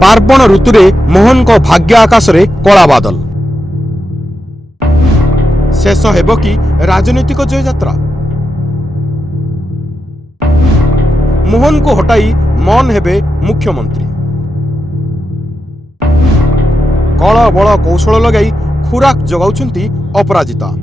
पार्वण ऋतुरे मोहन को भाग्य आकाशरे कला बादल। शेष हेब कि राजनीतिक जय यात्रा? मोहन को हटाई मन हेबे मुख्यमंत्री। कल बल कौशल लगाई खुराक जगाउछंती अपराजिता।